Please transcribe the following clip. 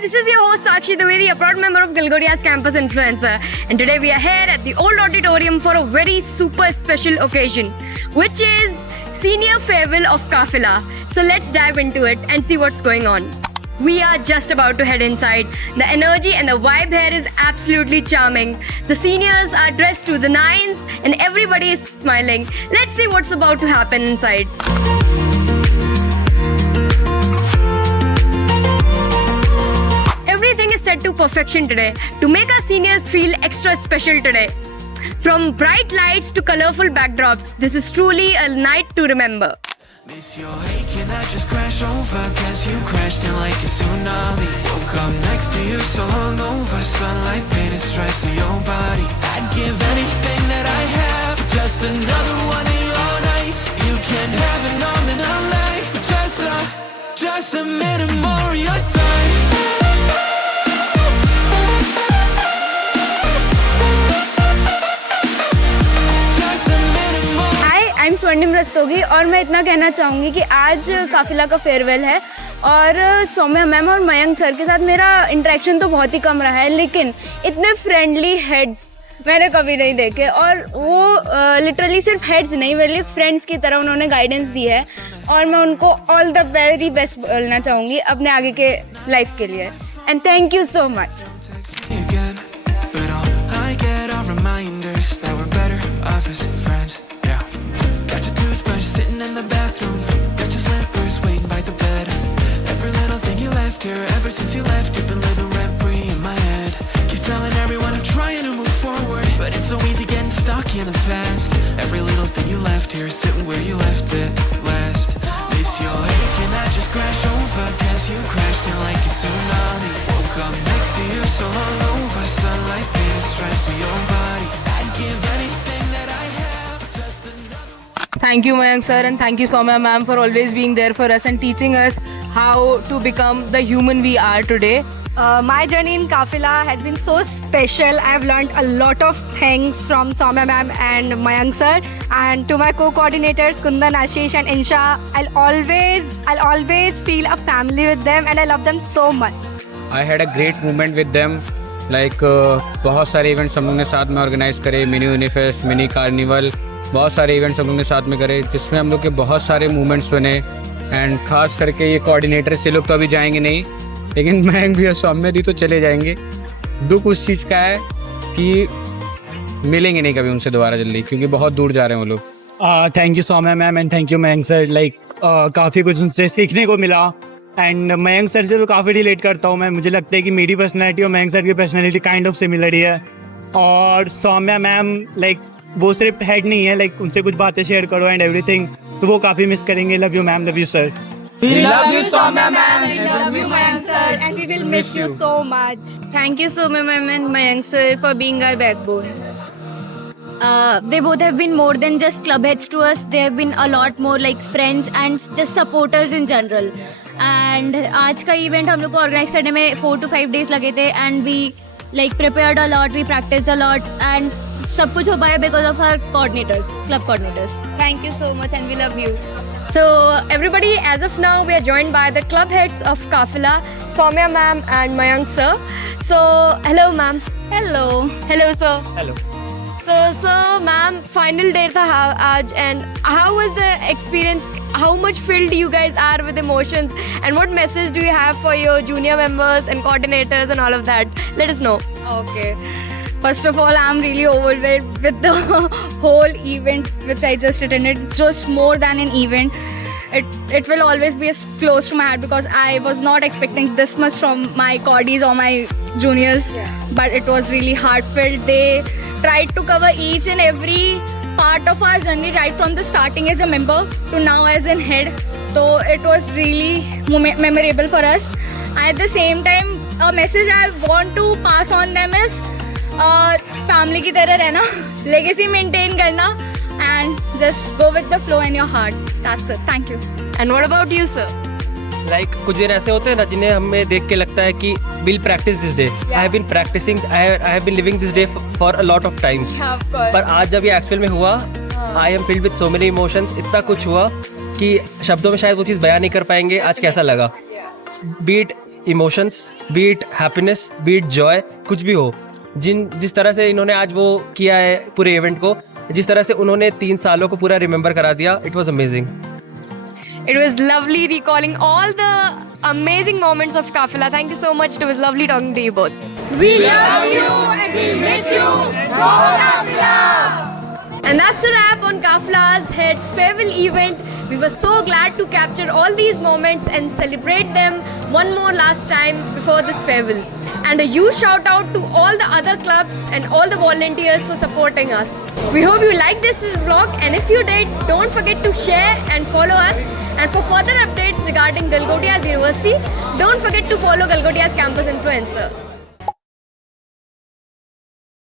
This is your host Sakshi Dwivedi, a proud member of Gilgoria's campus influencer, and today we are here at the old auditorium for a very super special occasion, which is senior farewell of Kafila. So let's dive into it and see what's going on. We are just about to head inside. The energy and the vibe here is absolutely charming. The seniors are dressed to the nines and everybody is smiling. Let's see what's about to happen inside. Everything is set to perfection today to make our seniors feel extra special today. From bright lights to colorful backdrops, this is truly a night to remember. Miss your hate, can I just crash over? Guess you crashed in like a tsunami. Woke up next to you so hungover. Sunlight painted stripes on your body. I'd give anything that I have for just another one of your nights. You can have an arm and a leg, just a minute more of your time. I'm स्वर्णिम रस्तोगी और मैं इतना कहना चाहूँगी कि आज काफिला का फेयरवेल है और सौम्या मैम और मयंक सर के साथ मेरा इंटरेक्शन तो बहुत ही कम रहा है, लेकिन इतने फ्रेंडली हेड्स मैंने कभी नहीं देखे और वो लिटरली सिर्फ हेड्स नहीं बल्कि फ्रेंड्स की तरह उन्होंने गाइडेंस दी है और मैं उनको ऑल द वेरी बेस्ट बोलना चाहूँगी अपने आगे के लाइफ के लिए and thank you so much. In the bathroom, got your slippers waiting by the bed. Every little thing you left here, ever since you left, you've been living rent free in my head. Keep telling everyone I'm trying to move forward, but it's so easy getting stuck in the past. Every little thing you left here, sitting where you left it last. Miss your hate, can I just crash over? Guess you crashed in like a tsunami. Woke up next to you so hungover. Sunlight painted stripes on your body. I'd give anything that I have for just another. Thank you, Mayank sir, and thank you, Soumya ma'am, for always being there for us and teaching us how to become the human we are today. My journey in Kafila has been so special. I have learned a lot of things from Soumya ma'am and Mayank sir, and to my co-coordinators Kundan, Ashish and Insha. I'll always feel a family with them, and I love them so much. I had a great moment with them. Like बहुत सारे events हम लोग ने साथ में organise करे, mini यूनिफेस्ट, mini carnival, बहुत सारे इवेंट्स हम लोग ने साथ में करे जिसमें हम लोग के बहुत सारे मूवमेंट्स बने. एंड खास करके ये कोऑर्डिनेटर से लोग तो अभी जाएंगे नहीं, लेकिन मयंक भी और सौम्या दी तो चले जाएंगे. दुख उस चीज़ का है कि मिलेंगे नहीं कभी उनसे दोबारा जल्दी, क्योंकि बहुत दूर जा रहे हैं वो लोग. Thank you Soumya ma'am and thank you Mayank sir. Like काफ़ी कुछ उनसे सीखने को मिला एंड मयंक सर से तो काफ़ी रिलेट करता हूँ मैं. मुझे लगता है कि मेरी पर्सनैलिटी और मयंक सर की पर्सनैलिटी काइंड ऑफ सिमिलर ही है. और सौम्या मैम लाइक वो सिर्फ हेड नहीं है, लाइक उनसे कुछ बातें शेयर करो एंड एवरीथिंग, तो वो काफ़ी मिस करेंगे. Love you ma'am, love you sir. We love you, Soumya ma'am. We love you, Mayank sir, and we will miss you so much. Thank you, Soumya ma'am and Mayank sir, for being our backbone. They both have been more than just club heads to us. They have been a lot more like friends and just supporters in general. And आज का event हम लोग को organise करने में 4 to 5 days लगे थे and we like prepared a lot, we practiced a lot and सब कुछ हो पाया because of our coordinators, club coordinators. Thank you so much and we love you. So everybody, as of now, we are joined by the club heads of Kafila, Soumya ma'am and Mayank sir. So hello ma'am. Hello. Hello sir. Hello. So ma'am, final day tha aaj, and how was the experience? How much filled you guys are with emotions, and what message do you have for your junior members and coordinators and all of that? Let us know. Okay. First of all, I'm really overwhelmed with the whole event which I just attended. It's just more than an event. It will always be close to my heart because I was not expecting this much from my coordies or my juniors. Yeah. But it was really heartfelt. They tried to cover each and every part of our journey right from the starting as a member to now as a head. So it was really memorable for us. At the same time, a message I want to pass on them is family की तरह रहना, legacy maintain करना, and just go with the flow in your heart. That's it. Thank you. And what about you, sir? Like कुछ दिन ऐसे होते हैं ना जिन्हें हमें देख के लगता है कि will practise this day. I have been practising, I have been living this day for a lot of times. पर आज जब ये एक्चुअल में हुआ, I am filled with so many emotions. इतना कुछ हुआ कि शब्दों में शायद वो चीज़ बयां नहीं कर पाएंगे आज कैसा लगा. Be it emotions, be it happiness, be it joy, कुछ भी हो, जिस तरह से इन्होंने आज वो किया है पूरे इवेंट को, जिस तरह से उन्होंने 3 सालों को पूरा रिमेंबर करा दिया, it was amazing. It was lovely recalling all the amazing moments of Kafila. Thank you so much. It was lovely talking to you both. We love you and we miss you. Go Kafila! And that's a wrap on Kafila's Heads farewell event. We were so glad to capture all these moments and celebrate them one more last time before this farewell. And a huge shout out to all the other clubs and all the volunteers for supporting us. We hope you liked this vlog, and if you did, don't forget to share and follow us. And for further updates regarding Galgodiya's University, don't forget to follow Galgodiya's Campus Influencer.